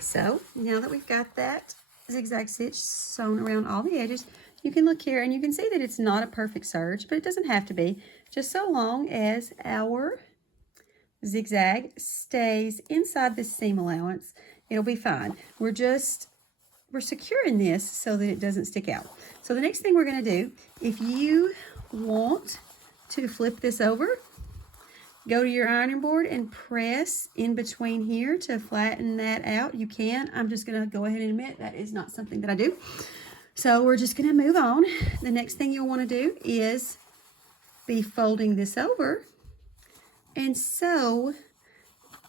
So now that we've got that zigzag stitch sewn around all the edges, you can look here and you can see that it's not a perfect serge, but it doesn't have to be, just so long as our zigzag stays inside this seam allowance, it'll be fine. We're securing this so that it doesn't stick out. So the next thing we're going to do, if you want to flip this over, go to your ironing board and press in between here to flatten that out. You can. I'm just going to go ahead and admit that is not something that I do. So we're just going to move on. The next thing you'll want to do is be folding this over and sew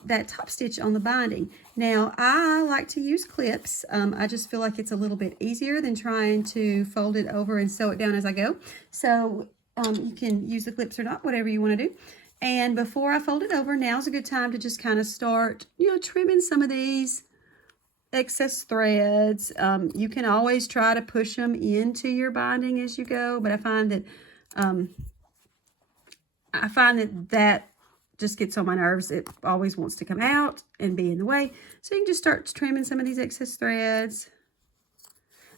that top stitch on the binding. Now, I like to use clips. I just feel like it's a little bit easier than trying to fold it over and sew it down as I go. So you can use the clips or not, whatever you want to do. And before I fold it over, now's a good time to just kind of start, trimming some of these excess threads. You can always try to push them into your binding as you go, but I find that just gets on my nerves. It always wants to come out and be in the way. So you can just start trimming some of these excess threads.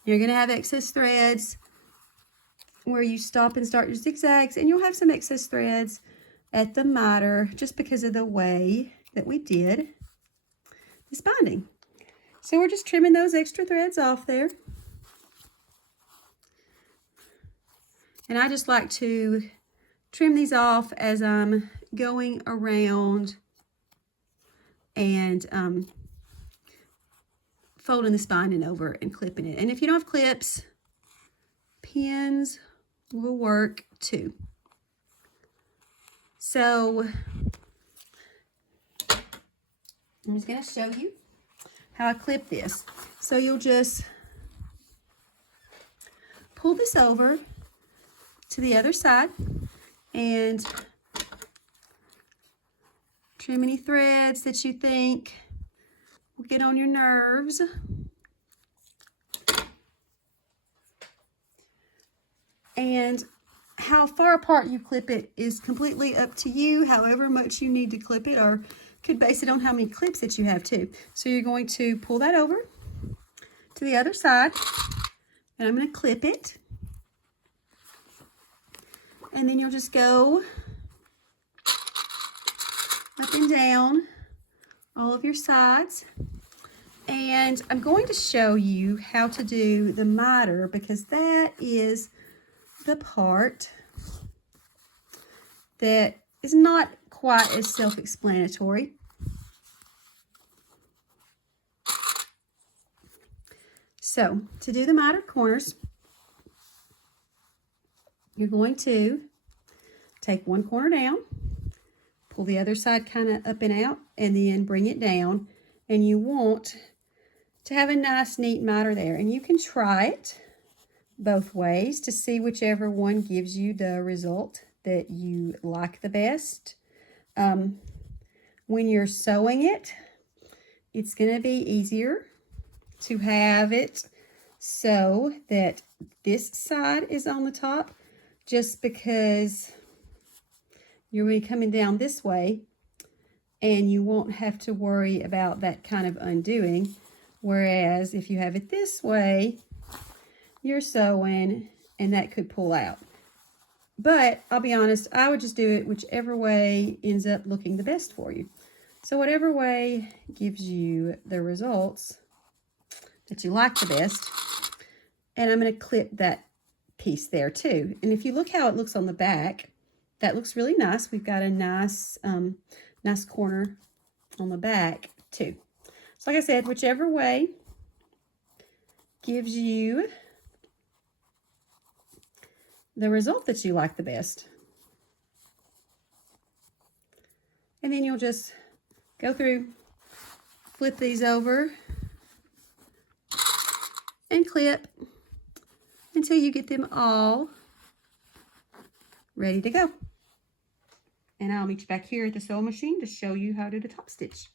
You're going to have excess threads where you stop and start your zigzags, and you'll have some excess threads at the miter just because of the way that we did this binding. So we're just trimming those extra threads off there. And I just like to trim these off as I'm going around and folding this binding over and clipping it. And if you don't have clips, pins will work too. So I'm just going to show you how I clip this. So you'll just pull this over to the other side and trim any threads that you think will get on your nerves. And how far apart you clip it is completely up to you, however much you need to clip it, or could base it on how many clips that you have too. So you're going to pull that over to the other side, and I'm going to clip it. And then you'll just go up and down all of your sides. And I'm going to show you how to do the miter, because that is the part that is not quite as self-explanatory. So to do the miter corners, you're going to take one corner down, pull the other side kind of up and out, and then bring it down. And you want to have a nice, neat miter there. And you can try it both ways to see whichever one gives you the result that you like the best. When you're sewing it, it's going to be easier to have it so that this side is on the top, just because you're going to be coming down this way and you won't have to worry about that kind of undoing. Whereas if you have it this way, you're sewing and that could pull out. But I'll be honest, I would just do it whichever way ends up looking the best for you. So whatever way gives you the results that you like the best. And I'm going to clip that piece there too. And if you look how it looks on the back, that looks really nice. We've got a nice, nice corner on the back too. So like I said, whichever way gives you the result that you like the best. And then you'll just go through, flip these over, and clip until you get them all ready to go. And I'll meet you back here at the sewing machine to show you how to do the top stitch.